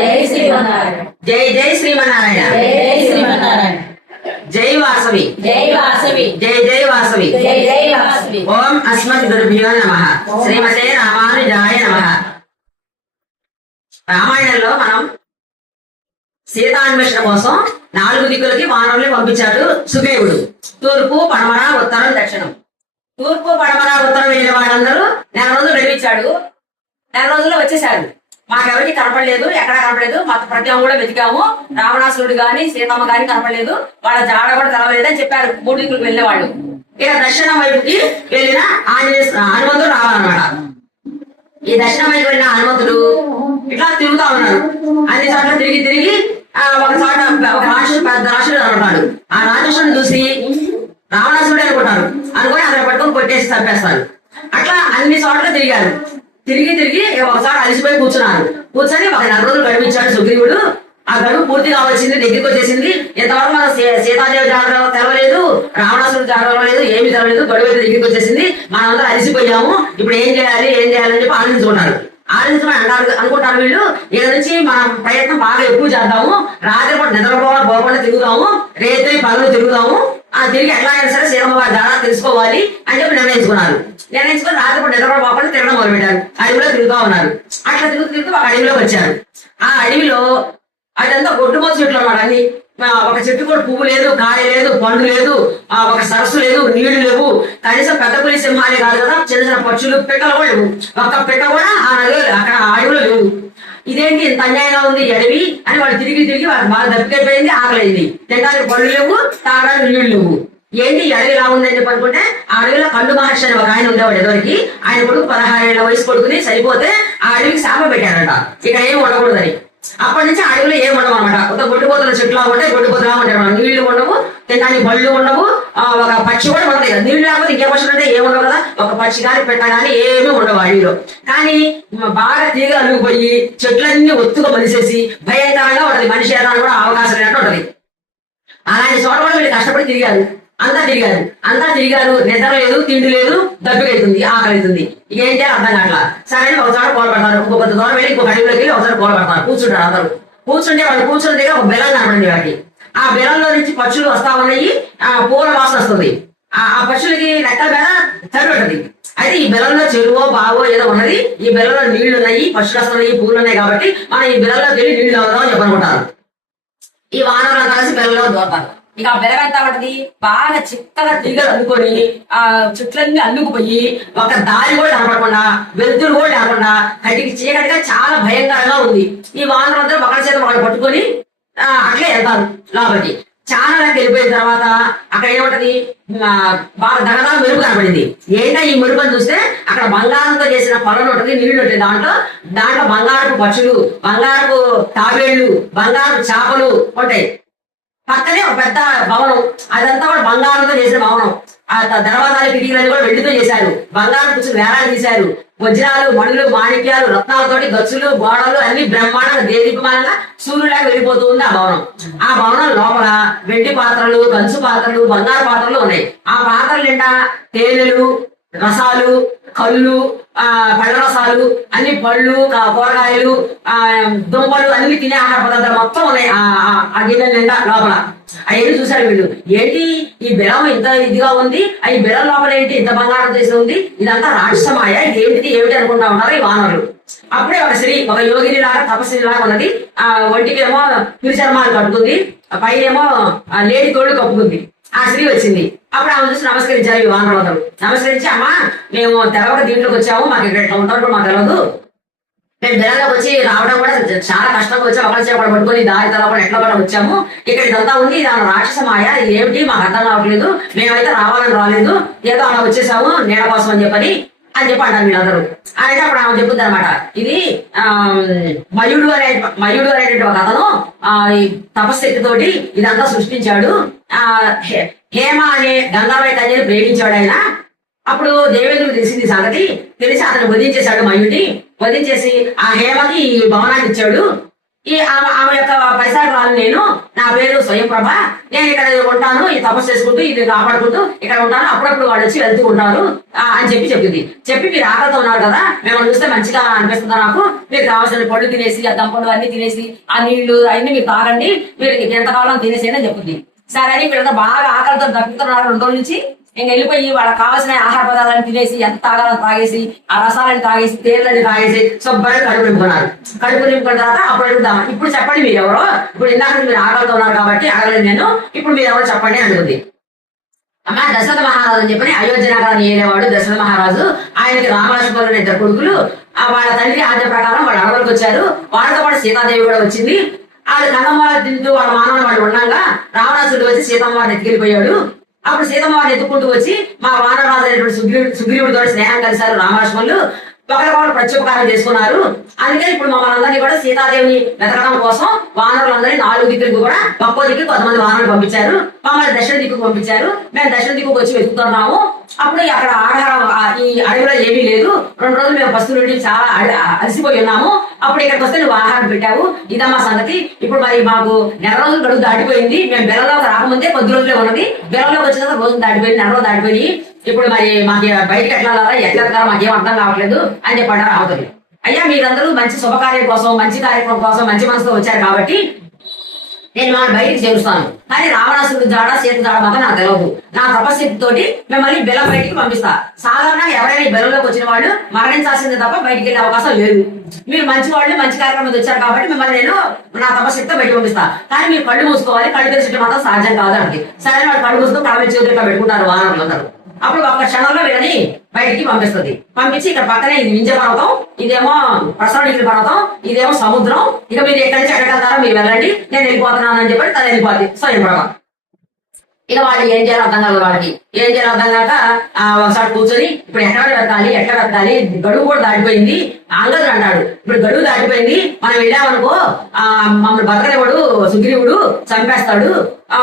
జై జై శ్రీమన్నారాయణ. జై వాసవి. జై జై వాసవి. ఓం అస్మద్ గురుభ్యో నమః. శ్రీమతే రామానుజాయ నమః. రామాయణంలో మనం సీతాన్వేషణ కోసం 4 దిక్కులకి వానరుల్ని పంపించాడు సుగ్రీవుడు. తూర్పు, పడమర, ఉత్తరం, దక్షిణం. తూర్పు, పడమర, ఉత్తరం వెళ్ళిన వాళ్ళందరూ 4 రోజులు వెళ్ళిచ్చాడు. 4 రోజుల్లో వచ్చేసారు. మాకెవరికి కనపడలేదు, ఎక్కడ కనపడలేదు. మా ప్రతి కూడా వెతికాము. రావణాసురుడు గాని సీతమ్మ గాని కనపడలేదు. వాళ్ళ జాడ కూడా తెలవలేదని చెప్పారు 3 దిక్కులకు వెళ్ళే వాళ్ళు. ఇక దక్షిణం వైపుకి వెళ్ళిన హనుమంతుడు రావాలన్నమాట. ఈ దక్షిణం వైపు వెళ్ళిన హనుమంతుడు ఇట్లా తిరుగుతా ఉన్నాడు. అన్ని చోట్ల తిరిగి తిరిగి ఒక చోట ఒక రాక్షసుడు, పెద్ద రాక్షసుడు కనపడ్డాడు. ఆ రాక్షసుడిని చూసి రావణాసురుడు అనుకుంటారు. అనుకుని అక్కడ పట్టుకొని కొట్టేసి చంపేస్తారు. అట్లా అన్ని చోట్ల తిరిగారు. తిరిగి తిరిగి ఒకసారి అలసిపోయి కూర్చున్నారు. కూర్చొని ఒక 4 రోజులు గడిపించాడు సుగ్రీవుడు. ఆ గడువు పూర్తి కావాల్సింది, దగ్గరికి వచ్చేసింది. ఎంతవరకు మన సీతాదేవి జాగ్రత్త తెలవలేదు, రావణాసురుడు జాగ్రత్త లేదు, ఏమి తెలవలేదు. గడువు అయితే దగ్గరికి వచ్చేసింది. మనం అందరూ అలసిపోయాము. ఇప్పుడు ఏం చేయాలి అని చెప్పి ఆలోచించుకుంటారు. ఆలోచించమని అనుకుంటారు వీళ్ళు. ఇక నుంచి మనం ప్రయత్నం బాగా ఎక్కువ చేద్దాము. రాత్రి పూట నిద్రపోకుండా తిరుగుదాము, రేత్రి పగలు తిరుగుదాము. తిరిగి ఎట్లా అయినా సరే సీతమ్మ వారి జాగ్రత్త తెలుసుకోవాలి అని చెప్పి నిర్ణయించుకున్నారు. నిర్ణయించుకుని రాత్రి పూట నిద్రపోకుండా తిరగడం మొదలుపెట్టారు. అడవిలో తిరుగుతూ ఉన్నారు. అట్లా తిరుగుతూ ఒక అడవిలోకి వచ్చారు. ఆ అడవిలో అదంతా గొడ్డుమోత చెట్లు అన్నమాట. అన్ని ఒక చెట్టు కూడా పువ్వు లేదు, కాయ లేదు, పండు లేదు, ఒక సరస్సు లేదు, నీళ్లు లేవు. కనీసం పెద్ద పులి సింహాలే కాదు కదా, చిన్న చిన్న పక్షులు, పిట్టలు కూడా లేవు. ఒక్క పిట్ట కూడా అక్కడ అడవిలో లేవు. ఇదేంటి ఇంత అన్యాయంగా ఉంది ఈ అడవి అని వాళ్ళు తిరిగి తిరిగి వాళ్ళకి బాగా దప్పికైపోయింది. ఆకలైంది. తినడానికి పళ్ళు లేవు, తాగడానికి నీళ్లు లేవు. ఏంటి ఈ అడవి ఇలా ఉందని చెప్పి అనుకుంటే ఆ అడవిలో కండు మహర్షి అని ఒక ఆయన ఉండేవాడు. ఎదురికి ఆయన కొడుకు 16 ఏళ్ల వయసు కొడుకుని సరిపోతే ఆ అడవికి శాప పెట్టారట, ఇక్కడ ఏం ఉండకూడదని. అప్పటి నుంచి అడవిలో ఏం ఉండవు అనమాట. ఒక గొడ్డుపోతుల చెట్లు ఉంటాయి, గొడ్డుపోతులా ఉంటాయి అనమాట. నీళ్లు ఉండవు, తినడానికి బళ్ళు ఉండవు, ఒక పక్షి కూడా ఉండదు కదా. నీళ్లు లేకపోతే ఇంకే పక్షులు అంటే ఏమి ఉండవు కదా. ఒక పక్షి కానీ పెట్ట కానీ ఏమీ ఉండవు అడవిలో. కానీ బాగా తీగ అలుగుపోయి చెట్లన్నీ ఒత్తుగా మలిసేసి భయంకరంగా ఉంటది. మనిషి ఎదడానికి కూడా అవకాశం లేనట్టు ఉంటది. అలాంటి చోట కూడా వీళ్ళు కష్టపడి తిరిగారు. అంతా తిరిగారు. నిద్ర లేదు, తిండి లేదు, దప్పికైతుంది, ఆకలి అవుతుంది. ఏంటి అర్థం కావట్లా. సరే ఒక చోట కోల పెడతారు. ఇంకొక దూరం వెళ్ళి ఇంకొక అడవిలోకి వెళ్ళి ఒకసారి కోల పెడతారు. కూర్చుంటారు అందరూ. కూర్చుంటే వాళ్ళు కూర్చున్న దగ్గర ఒక బెల్లం కనపడింది వాటికి. ఆ బెల్లంలో నుంచి పక్షులు వస్తా ఉన్నాయి. పూల వాసన వస్తుంది. ఆ పక్షులకి రెక్కల మీద చదిపెట్టది. అయితే ఈ బెల్లంలో చెరువో బావో ఏదో ఉన్నది. ఈ బెల్లంలో నీళ్లు ఉన్నాయి, పక్షులు వస్తున్నాయి, పూలు ఉన్నాయి కాబట్టి మనం ఈ బెల్లంలోకి వెళ్ళి నీళ్లు తాగుదాం అని చెప్పనుకుంటారు. ఈ వానరులు కలిసి బెల్లంలో దోతారు. ఇక ఆ బెల్లం ఎంత ఉంటది, బాగా చిక్కగా తీగలు అల్లుకొని ఆ చెట్లన్నీ అల్లుకుపోయి ఒక దారి కూడా కనపడకుండా, వెలుతురు కూడా లేకుండా కటికి చీకటిగా చాలా భయంకరంగా ఉంది. ఈ వానరులందరూ ఒకరి చేత ఒకరు పట్టుకొని అట్లే వెళ్తారు లోపలికి. చాలా వెళ్ళిపోయిన తర్వాత అక్కడ ఏముంటది, బాగా దగదాగా మెరుపు కనపడింది. ఏంటో ఈ మెరుపుని చూస్తే అక్కడ బంగారంతో చేసిన పొలం ఉంటుంది, నీళ్లు ఉంటుంది. దాంట్లో బంగారపు పక్షులు, బంగారపు తాబేళ్లు, బంగారపు చేపలు ఉంటాయి. పక్కనే ఒక పెద్ద భవనం, అదంతా కూడా బంగారంతో చేసిన భవనం. ఆ దర్వాజాలు, కిటికీలన్నీ కూడా వెండితో చేశారు. బంగారం కూర్చుని వేలాలు తీశారు. వజ్రాలు, మణులు, మాణిక్యాలు, రత్నాలతోటి గచ్చులు, గోడలు అన్ని బ్రహ్మాండంగా దేదీపమానంగా సూర్యులాగా వెళ్ళిపోతూ ఉంది ఆ భవనం. ఆ భవనం లోపల వెండి పాత్రలు, కంచు పాత్రలు, బంగారు పాత్రలు ఉన్నాయి. ఆ పాత్రలు నిండా తేనెలు, రసాలు, కళ్ళు, పళ్ళ రసాలు, అన్ని పళ్ళు, కూరగాయలు, దుంపలు, అన్ని తినే ఆహార పదార్థాలు మొత్తం ఉన్నాయి ఆ గిన్నె నిండా లోపల. అవన్నీ చూశారు వీళ్ళు. ఏంటి ఈ బెల్లం ఇంత ఇదిగా ఉంది, ఈ బెల్లం లోపల ఏంటి ఇంత బంగారం చేసి ఉంది, ఇదంతా రాక్షసమాయ, ఏమిటి అనుకుంటా ఉన్నారు ఈ వానరులు. అప్పుడే ఒక స్త్రీ, ఒక యోగిని లాగా తపస్వి లాగా ఉన్నది. ఆ ఒంటికేమో పిరిచర్మాలు కట్టుకుంది, పైనేమో లేడి తోడు కప్పుకుంది. ఆ స్త్రీ వచ్చింది. అప్పుడు ఆమె చూసి నమస్కరించారు ఈ వానరులందరూ. నమస్కరించి, అమ్మా మేము తెలవక దీంట్లోకి వచ్చాము, మాకు ఇక్కడ ఎట్లా ఉంటారు కూడా మాకు తెలియదు. మేము బెల్లంలోకి వచ్చి రావడం కూడా చాలా కష్టంగా వచ్చాము. ఒకరి చేపలు పట్టుకొని దారి తలపడం ఎట్లా కూడా వచ్చాము. ఇక్కడ ఇదంతా ఉంది, ఇది రాక్షసమాయ, ఇది ఏమిటి మాకు అర్థం కావట్లేదు. మేమైతే రావాలని రాలేదు, ఏదో అలా వచ్చేసాము నీడ కోసం అని చెప్పి అంటారు వీళ్ళందరూ. అయితే అప్పుడు ఆమె చెప్పుద్ది అనమాట, ఇది మయుడు అనేటువంటి ఒక అతను ఈ తపశక్తితోటి ఇదంతా సృష్టించాడు. హేమ అనే గంగాబాయి కన్యని ప్రేమించాడు ఆయన. అప్పుడు దేవేంద్రుడు తెలిసింది సంగతి. తెలిసి అతను వధించేశాడు మయుడిని. వధించేసి ఆ హేమకి ఈ భవనాన్ని ఇచ్చాడు. ఆమె యొక్క పరిసరాలు నేను, నా పేరు స్వయంప్రభ, నేను ఇక్కడ ఉంటాను, ఈ తపస్సు చేసుకుంటూ ఇది కాపాడుకుంటూ ఇక్కడ ఉంటాను, అప్పుడప్పుడు వాళ్ళు వచ్చి వెళ్తూ ఉంటారు అని చెప్పింది. మీరు ఆకలితో ఉన్నారు కదా, మిమ్మల్ని చూస్తే మంచిగా అనిపిస్తుంది నాకు, మీరు కావాల్సిన పళ్ళు తినేసి ఆ దంపళ్ళు అన్ని తినేసి ఆ నీళ్లు అవన్నీ మీరు తాగండి, మీరు ఎంతకాలం తినేసి అని చెప్పింది. సరే అని వీళ్ళంతా బాగా ఆకలితో దక్కుతున్నారు 2 రోజుల నుంచి. ఇంక వెళ్ళిపోయి వాళ్ళకి కావాల్సిన ఆహార పదార్థాలను తినేసి ఎంత తాగాలని తాగేసి ఆ రసాలని తాగేసి తేళ్ళని తాగేసి శుభ్రంగా కడుపు నింపుకున్నారు. కడుపు నింపుకున్న తర్వాత అప్పుడు అడుగుదాం, ఇప్పుడు చెప్పండి మీరు ఎవరో, ఇప్పుడు ఇందాక మీరు ఆకలితో ఉన్నారు కాబట్టి ఆగలేదు నేను, ఇప్పుడు మీరు ఎవరో చెప్పండి అంటుంది. అమ్మ దశరథ మహారాజు అని చెప్పని అయోధ్య నగరాన్ని ఏలేవాడు దశరథ మహారాజు. ఆయనకి రామలక్ష్మణుడు 2 కొడుకులు. వాళ్ళ తండ్రి ఆజ్ఞ ప్రకారం వాళ్ళు అడవులకు వచ్చారు. వాళ్ళతో పాటు సీతాదేవి కూడా వచ్చింది. వాళ్ళు కన్నమ్మ తింటూ వాళ్ళ మానవులు వాళ్ళు ఉండగా రావణాసుడు వచ్చి సీతమ్మ వారిని ఎత్తుకెళ్ళిపోయాడు. అప్పుడు సీతమ్మ వారిని ఎత్తుకుంటూ వచ్చి మా వానరాజు అయినటువంటి సుగ్రీవుడితో స్నేహం కలిశారు రామలక్ష్మణులు. ఒకరికొకరు ప్రత్యుపకారం చేసుకున్నారు. అందుకని ఇప్పుడు మమ్మల్ని అందరినీ కూడా సీతాదేవిని వెతకడం కోసం వానరులందరినీ 4 దిక్కులకు కూడా ఒక్కో దిక్కు కొంతమంది వానరులు పంపించారు. మమ్మల్ని దక్షిణ దిక్కుకు పంపించారు. మేము దక్షిణ దిక్కుకు వచ్చి వెతుకుతున్నాము. అప్పుడు అక్కడ ఆహారం ఈ అడవిలో ఏమీ లేదు. 2 రోజులు మేము బస్సు నుండి చాలా అలసిపోయి ఉన్నాము. అప్పుడు ఇక్కడికి వస్తే నువ్వు ఆహారం పెట్టావు, ఇదమ్మా సంగతి. ఇప్పుడు మరి మాకు 1 నెల రోజులు గడువు దాటిపోయింది. మేము బెల్లంలోకి రాకముందే కొద్ది రోజులే ఉన్నది. బెల్లంలోకి వచ్చిన తర్వాత రోజులు దాటిపోయింది, 1 నెల రోజులు దాటిపోయి. ఇప్పుడు మరి మాకు బయటకు ఎట్లా మాకేం అర్థం కావట్లేదు అని చెప్పారు రావతలు. అయ్యా మీరందరూ మంచి శుభకార్యం కోసం, మంచి కార్యక్రమం కోసం, మంచి మనసుతో వచ్చారు కాబట్టి నేను మిమ్మల్ని బయటికి చేరుస్తాను. కానీ రావణాసురుడు జాడ సీత జాడ మాత్రం నాకు తెలియదు. నా తపశక్తితోటి మిమ్మల్ని బెల్లం బయటికి పంపిస్తా. సాధారణంగా ఎవరైనా ఈ బెల్లంలోకి వచ్చిన వాళ్ళు మరణించాల్సిందే తప్ప బయటికి వెళ్ళే అవకాశం లేదు. మీరు మంచి వాళ్ళు, మంచి కార్యక్రమం వచ్చారు కాబట్టి మిమ్మల్ని నేను నా తపశక్తితో బయటకు పంపిస్తా. కానీ మీరు కళ్ళు మూసుకోవాలి, కళ్ళు తెరిచి మాత్రం సాధ్యం కాదు అంటే. సరే వాళ్ళు కళ్ళు మూసుకుని కళ్ళు చేతులు పెట్టుకుంటారు వానరులందరూ. అప్పుడు ఒక్క క్షణంలో వీళ్ళని బయటికి పంపిస్తుంది. పంపించి ఇక్కడ పక్కనే ఇది వింజ పర్వతం, ఇదేమో ప్రసరణగిరి పర్వతం, ఇదేమో సముద్రం. ఇక మీరు ఎక్కడి నుంచి ఎక్కడికి వెళ్తారో మీరు వెళ్ళండి, నేను వెళ్ళిపోతున్నాను అని చెప్పి తను వెళ్ళిపోద్ది స్వయంప్రభ. ఇక వాళ్ళు ఏం చేయాలో అర్థం కాదు. వాళ్ళకి ఏం చేయాలో అర్థం కాక ఒకసారి కూర్చొని ఇప్పుడు ఎక్కడ వెతకాలి, గడువు కూడా దాటిపోయింది. అంగదుడు అంటాడు, ఇప్పుడు గడువు దాటిపోయింది, మనం వెళ్ళామనుకో మమ్మల్ని బతకనివాడు సుగ్రీవుడు చంపేస్తాడు.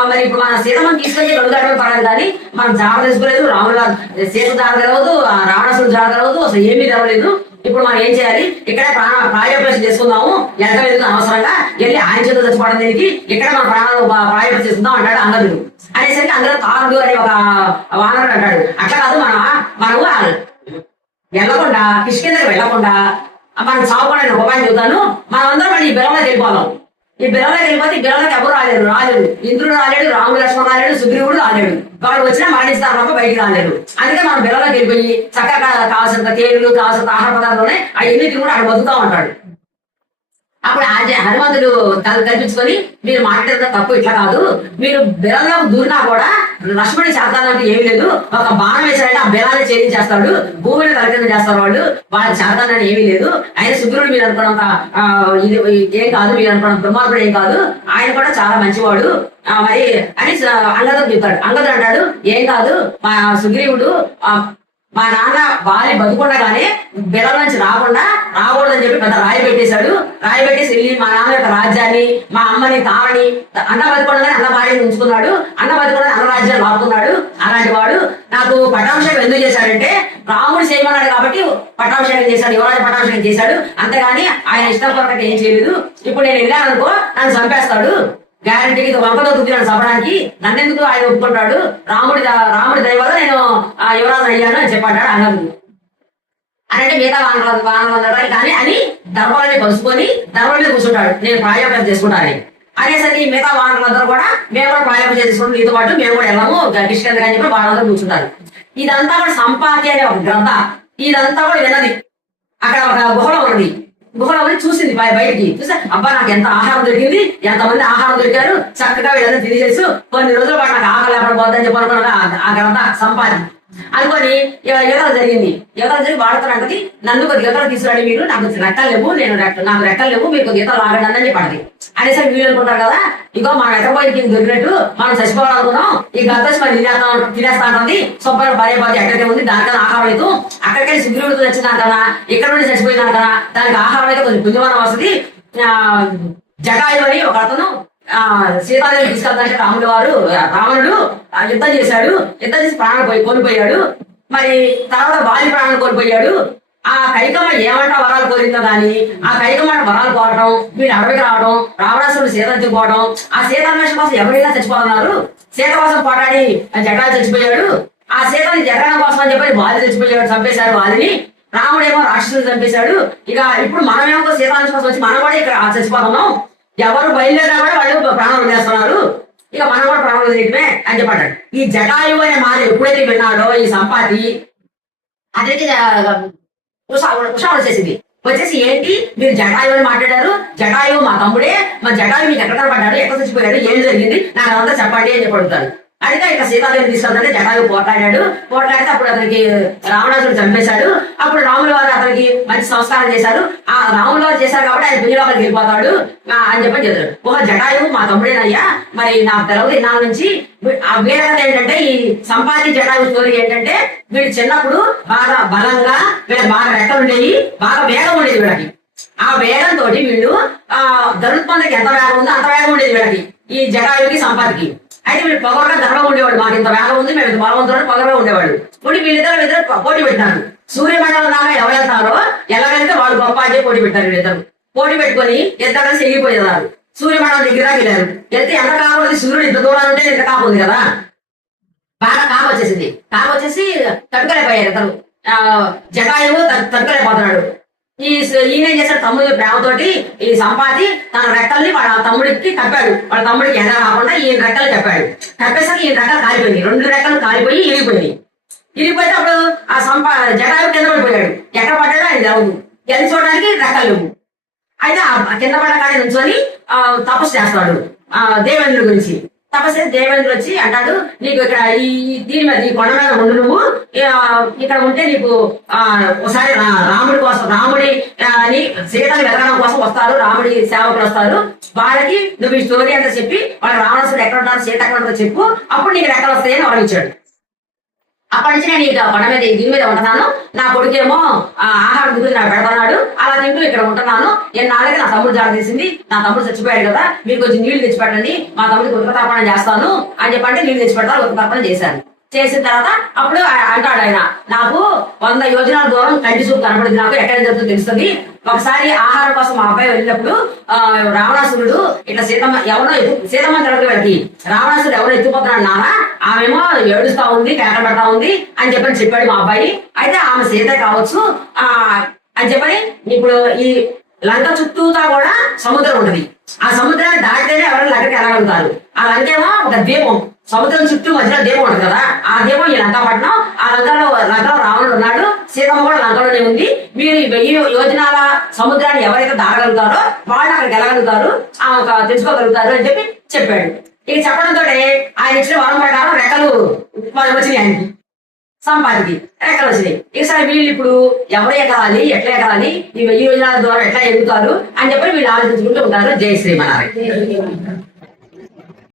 మరి ఇప్పుడు మన సీతమ్మని తీసుకెళ్తే గడువు దాటిపోయి పడాలి, కానీ మనం జాగ్రత్త తీసుకోలేదు. రాముడు సీత జాగ్రత్త తెలవదు, రావణాసుడు జాగ్రత్త తెలవదు, అసలు ఏమీ తెలవలేదు. ఇప్పుడు మనం ఏం చేయాలి, ఇక్కడే ప్రాయోపేషన్ చేసుకుందాము, ఎంత అవసరంగా వెళ్ళి ఆయన చేతులు చచ్చిపోవడం దీనికి, ఇక్కడ మన ప్రాణాలు ప్రాయోపేషన్ చేసుకుందాం అంటాడు అంగదుడు. అనేసరికి అందరూ తారుడు అనే ఒక వానరుడు అంటాడు, అట్లా కాదు మనము వెళ్ళకుండా కిష్కిందకి వెళ్ళకుండా మనం చావకుండా నేను ఉపాయం చెబుతాను, మనం అందరం మళ్ళీ ఈ బెలంలోకి వెళ్ళిపోదాం. ఈ బెలంలోకి వెళ్ళిపోతే ఈ బెలంలోకి ఎవరు రాలేడు. ఇంద్రుడు రాలేడు, రాముడు లక్ష్మణుడు రాలేడు, సుగ్రీవుడు రాలేడు. వాళ్ళు వచ్చినా మరణిస్తారు తప్ప బయటికి రాలేడు. అందుకే మనం బెలంలోకి వెళ్ళిపోయి చక్కగా కావాల్సినంత తేళ్లు, కావాల్సినంత ఆహార పదార్థాలు ఉన్నాయి, అన్నిటిని కూడా అక్కడ బతుకుతా ఉంటాడు. అప్పుడు హనుమంతుడు కల్పించుకొని మీరు మాట్లాడిన తప్పు ఇట్లా కాదు, మీరు బెలంలో దూరినా కూడా లక్ష్మణుడి శాతాలంటే ఏమి లేదు, ఒక బాణం వేసారంటే ఆ బెలాన్ని ఛేదించేస్తాడు, భూమిని తలకింద చేస్తారు వాళ్ళ శాతాలని ఏమీ లేదు. ఆయన సుగ్రీవుడు మీరు అనుకున్నంత ఇది ఏం కాదు, మీరు అనుకున్న దుర్మార్గుడు ఏం కాదు, ఆయన కూడా చాలా మంచివాడు మరి అని అంగదుడు చెప్తాడు. అంగదుడు అంటాడు, ఏం కాదు మా సుగ్రీవుడు మా నాన్న బాలి బతుకుండగానే బెడం నుంచి రాకూడదని చెప్పి పెద్ద రాయి పెట్టేశాడు. రాయి పెట్టేసి వెళ్ళి మా నాన్న యొక్క రాజ్యాన్ని, మా అమ్మని తామని అన్న బతుకుండగానే అన్న భార్యని ఉంచుకున్నాడు, అన్న బతుకుండగానే అన్న రాజ్యాన్ని లాక్కున్నాడు. అలాంటి వాడు నాకు పట్టాభిషేకం ఎందుకు చేశాడంటే రాముడు చేయమన్నాడు కాబట్టి పట్టాభిషేకం చేశాడు, యువరాజు పట్టాభిషేకం చేశాడు, అంతేగాని ఆయన ఇష్టం కొరకటి ఏం చేయలేదు. ఇప్పుడు నేను వెళ్ళాననుకో నన్ను చంపేస్తాడు, గ్యారంటీకి వంకతో తుద్దినాడు చంపడానికి, నన్నెందుకు ఆయన ఒప్పుకుంటాడు, రాముడి దయ వల్ల నేను యువరాజు అయ్యాను అని చెప్పాడు అన్నది. అని అంటే మిగతా వానరాలు కానీ అని దర్భాలని పలుచుకొని దర్భాల మీద కూర్చుంటాడు, నేను ప్రాయోగం చేసుకుంటానని. అనేసరికి మిగతా వానరులందరూ కూడా మేము కూడా ప్రాయోగం చేసుకుంటాం, నీతో పాటు మేము కూడా వెళ్ళాము కిష్కిందకి అని చెప్పి వానరందరూ కూర్చుంటారు. ఇదంతా కూడా సంపాతి అనే ఒక గ్రంథ, ఇదంతా కూడా విన్నది. అక్కడ ఒక గుహలో ఉన్నది, గుహలో చూసింది బయటికి చూస్తే అబ్బా నాకు ఎంత ఆహారం దొరికింది, ఎంతమంది ఆహారం దొరికారు, చక్కగా వీళ్ళంతా తిరిగేసి కొన్ని రోజుల పాటు నాకు ఆహారం లేకుండా పోద్దని చెప్పనుకున్నా ఆ గ్రంథ సంపాది అనుకొని యువతలు జరిగింది. యువతలు జరిగి వాడుతున్నది నన్ను కొద్ది యువతలు తీసుకురండి, మీరు నాకు రెక్కలు లేవు, నాకు రెక్కలు లేవు, మీరు కొద్ది యువతలు ఆగండి అని చెప్పండి. అనేసరికి వీళ్ళు అనుకుంటారు కదా, ఇగో మనం ఎక్కబోయి కింద దొరికినట్టు మనం చచ్చిపోవాలనుకున్నాం, ఈ గద్దసి మరి తినేస్తా ఉంటుంది, శుభ్రం భార్య బాధ్య ఎక్కడికే ఉంది, దానికన్నా ఆహారం లేదు, అక్కడికెళ్ళి సుగ్రీవుడితో చచ్చినాకనా ఇక్కడ నుండి చచ్చిపోయినాకనా దానికి ఆహారం అయితే కొంచెం పుణ్యమానం వస్తుంది. జటాయు అని ఒక అతను సీతాదేవి తీసుకెళ్తాంటే రావణుడు యుద్ధం చేశాడు, యుద్ధం చేసి ప్రాణం కోల్పోయాడు. మరి తర్వాత బాలి ప్రాణం కోల్పోయాడు. ఆ కైకమ్మ ఏమంటా వరాలు కోరిందో కానీ ఆ కైకమ్మ వరాలు కోరటం, వీడు అడవికి రావడం, రావణాసురుడు సీత ఎత్తుకోవడం, ఆ సీతాన్వేషణ కోసం ఎవరైనా చచ్చిపోతున్నారు. సీత కోసం పోటాడి జటాలు చచ్చిపోయాడు. ఆ సీతని జగడం కోసం అని చెప్పి వాలి చచ్చిపోయాడు, చంపేశారు వాలిని. రాముడేమో రాక్షసులు చంపేశాడు. ఇక ఇప్పుడు మనమేమో సీతాన్వేషణ కోసం వచ్చి మనం కూడా ఇక్కడ చచ్చిపోతున్నాం. ఎవరు బయలుదేరినా కూడా వాళ్ళు ప్రాణాలు వదిలేస్తున్నారు. ఇక మనం కూడా ప్రాణాలు వదిలేయటమే అని చెప్పాడు. ఈ జటాయు అనే మాట ఎప్పుడైతే విన్నాడో ఈ సంపాతి అదైతే ఉషా వచ్చేసింది. వచ్చేసి ఏంటి మీరు జటాయు అని మాట్లాడారు, జటాయు మా తమ్ముడే, మా జటాయు మీకు ఎక్కడ కనపడ్డాడు, ఎక్కడ చచ్చిపోయాడు, ఏం జరిగింది నాకు అదంతా చెప్పండి అని చెప్పి అడుగుతాడు. అయితే ఇక సీతాదేవిని తీసుకెళ్తానే జటాయు పోట్లాడితే అప్పుడు అతనికి రావణాసుడు చంపేశాడు. అప్పుడు రాముల వారు అతనికి మంచి సంస్కారం చేశారు. ఆ రాముల వారు చేశారు కాబట్టి ఆయన పుణ్యలోకి వెళ్ళిపోతాడు అని చెప్పని చెప్తాడు. ఓహో జటాయు మా తమ్ముడేనయ్యా, మరి నాకు తెలవదు ఇన్నాళ్ళ నుంచి. ఆ వీరకథ ఏంటంటే ఈ సంపాతి జటాయు స్టోరీ ఏంటంటే వీడు చిన్నప్పుడు బాగా బలంగా వీళ్ళకి బాగా రెక్కలు ఉండేవి, బాగా వేగం ఉండేది వీళ్ళకి. ఆ వేగంతో వీళ్ళు గరుత్మంతకి ఎంత వేగం ఉందో అంత వేగం ఉండేది వీళ్ళకి, ఈ జటాయుకి సంపాతికి. అయితే వీళ్ళు పొగరగా గర్వం ఉండేవాడు, మాకు ఇంత వేగం ఉంది, మేము ఇంత బలవంతుడు పొగరగా ఉండేవాడు. ఇప్పుడు వీళ్ళిద్దరు పోటీ పెట్టినారు. సూర్యమండలం దాకా ఎవరు వెళ్తారో ఎలాగైతే వాళ్ళు గొప్ప అని పోటీ పెట్టారు. వీళ్ళిద్దరు పోటీ పెట్టుకుని ఇద్దరు కలిసి ఎగిరిపోయేదారు. సూర్యమండలం దగ్గర వెళ్ళారు. వెళ్తే ఎంత కాకపోతే సూర్యుడు ఇంత దూరం ఉంటే ఇంత కాపుంది కదా, బాగా కాకొచ్చేసింది. కాకొచ్చేసి తట్టుకోలేకపోయారు ఇద్దరు. జటాయువు తట్టుకోలేకపోతున్నాడు. ఈయన ఏం చేశాడు, తమ్ముడి ప్రేమతోటి ఈ సంపాతి తన రెక్కల్ని వాళ్ళ తమ్ముడికి కప్పాడు. వాళ్ళ తమ్ముడికి ఎండ రాకుండా ఈయన రెక్కలు కప్పాడు. కప్పేసరికి ఈయన రెక్కలు కాలిపోయింది, 2 రెక్కలు కాలిపోయి ఇరిగిపోయింది. ఇరిగిపోతే అప్పుడు ఆ జటాయు కింద పడిపోయాడు. ఎక్కడ పడ్డాడో ఆయన లేవు, ఎల్లి చూడడానికి రెక్కలు లేవు. అయితే ఆ కింద పడ్డ కాడ నుంచొని తపస్సు చేస్తాడు దేవేంద్రుడి గురించి. తపస్సు దేవేంద్రుడు వచ్చి అంటాడు, నీకు ఇక్కడ దీని మీద ఈ కొండ మీద ఉండు, నువ్వు ఇక్కడ ఉంటే నీకు ఒకసారి రాముడి కోసం రాముడి సీతని వెతకడం కోసం వస్తారు, రాముడి సేవకులు వస్తారు, వాళ్ళకి నువ్వు ఈ స్టోరీ అంతా చెప్పి వాళ్ళ రావణాసుడు ఎక్కడ ఉంటారు, సీత ఎక్కడ ఉంటారో చెప్పు, అప్పుడు నీకు రెక్కలు వస్తాయని వరమించాడు. అప్పటి నుంచి నేను ఇక కొండ మీద దీని మీద ఉంటున్నాను, నా కొడుకేమో ఆహారం దిగులు నాకు పెడతాడు, అలా తింటూ ఇక్కడ ఉంటున్నాను. ఎన్నాళ్ళకి నా తమ్ముడు జాడ తీసింది, నా తమ్ముడు చచ్చిపోయాడు కదా, మీరు కొంచెం నీళ్లు తెచ్చిపెట్టండి, మా తమ్ముడికి ఉత్తరతాపన చేస్తాను అని చెప్పంటే నీళ్లు తెచ్చిపెడతాను. ఉత్తరతాపన చేశాను. చేసిన తర్వాత అప్పుడు అంటాడు ఆయన, నాకు 100 యోజనాల దూరం కంటి చూపు కనపడింది, నాకు ఎక్కడ జరుగుతుందో తెలుస్తుంది. ఒకసారి ఆహారం కోసం మా అబ్బాయి వెళ్ళినప్పుడు రావణాసురుడు ఇట్లా సీతమ్మ తిరగదు వెళ్ళి రావణాసురుడు ఎవరో ఎత్తుపోతున్నాడు నాన్న, ఆమెమో ఏడుస్తా ఉంది, కేకలు పెడతా ఉంది అని చెప్పాడు మా అబ్బాయి. అయితే ఆమె సీత కావచ్చు అని చెప్పని ఇప్పుడు ఈ లంక చుట్టూతా కూడా సముద్రం ఉంటది. ఆ సముద్రాన్ని దాటితేనే ఎవరైనా లంకకి వెళ్ళగలుగుతారు. ఆ లంకేమో ఒక దీపం, సముద్రం చుట్టూ మధ్యలో దీపం ఉంటుంది కదా, ఆ దీపం ఈ లంకాపట్నం. ఆ లంకలో రావణుడు ఉన్నాడు, సీతమ్మ కూడా లంకలోనే ఉంది. మీరు 1000 యోజనాల సముద్రాన్ని ఎవరైతే దాటగలుగుతారో వాళ్ళు అక్కడికి వెళ్ళగలుగుతారు, తెలుసుకోగలుగుతారు అని చెప్పాడు. ఇది చెప్పడంతో ఆయన ఇచ్చిన వరం ప్రకారం రెక్కలు వచ్చినాయి. ఆయనకి సంపాదికి రెక్కలు వచ్చినాయి. ఈసారి వీళ్ళు ఇప్పుడు ఎవరు ఎగరాలి, ఎట్లా ఎగరాలి, ఈ 1000 యోజనాల ద్వారా ఎట్లా ఎగుతారు అని చెప్పి వీళ్ళు ఆలోచించుకుంటూ ఉంటారు. జై శ్రీమన్నారాయణ.